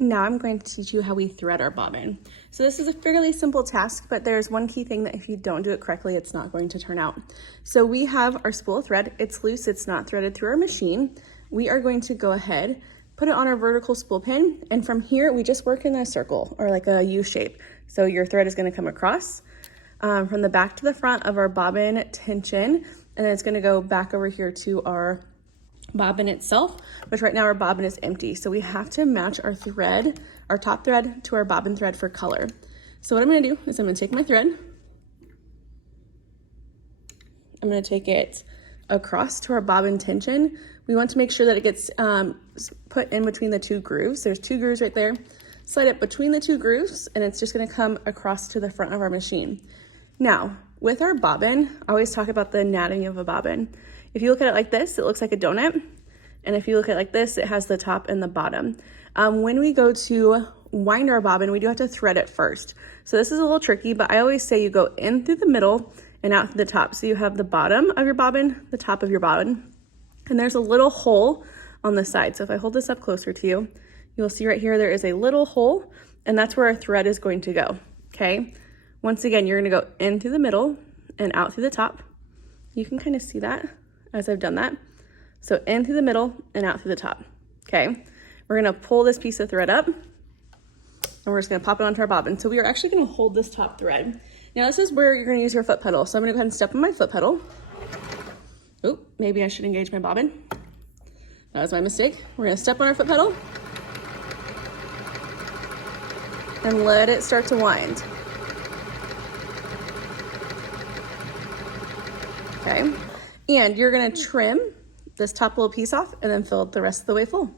Now I'm going to teach you how we thread our bobbin. So this is a fairly simple task, but there's one key thing that if you don't do it correctly, it's not going to turn out. So we have our spool of thread. It's loose, it's not threaded through our machine. We are going to go ahead, put it on our vertical spool pin, and from here, we just work in a circle or like a U shape. So your thread is gonna come across from the back to the front of our bobbin tension, and then it's gonna go back over here to our bobbin itself, which right now our bobbin is empty. So we have to match our thread, our top thread, to our bobbin thread for color. So what I'm gonna do is I'm gonna take my thread, I'm gonna take it across to our bobbin tension. We want to make sure that it gets put in between the two grooves. There's two grooves right there. Slide it between the two grooves, and it's just gonna come across to the front of our machine. Now, with our bobbin, I always talk about the anatomy of a bobbin. If you look at it like this, it looks like a donut. And if you look at it like this, it has the top and the bottom. When we go to wind our bobbin, we do have to thread it first. So this is a little tricky, but I always say you go in through the middle and out through the top. So you have the bottom of your bobbin, the top of your bobbin, and there's a little hole on the side. So if I hold this up closer to you, you'll see right here, there is a little hole, and that's where our thread is going to go, okay? Once again, you're gonna go in through the middle and out through the top. You can kind of see that as I've done that. So in through the middle and out through the top, okay? We're gonna pull this piece of thread up and we're just gonna pop it onto our bobbin. So we are actually gonna hold this top thread. Now this is where you're gonna use your foot pedal. So I'm gonna go ahead and step on my foot pedal. Oop, maybe I should engage my bobbin. That was my mistake. We're gonna step on our foot pedal and let it start to wind. Okay, and you're gonna trim this top little piece off and then fill it the rest of the way full.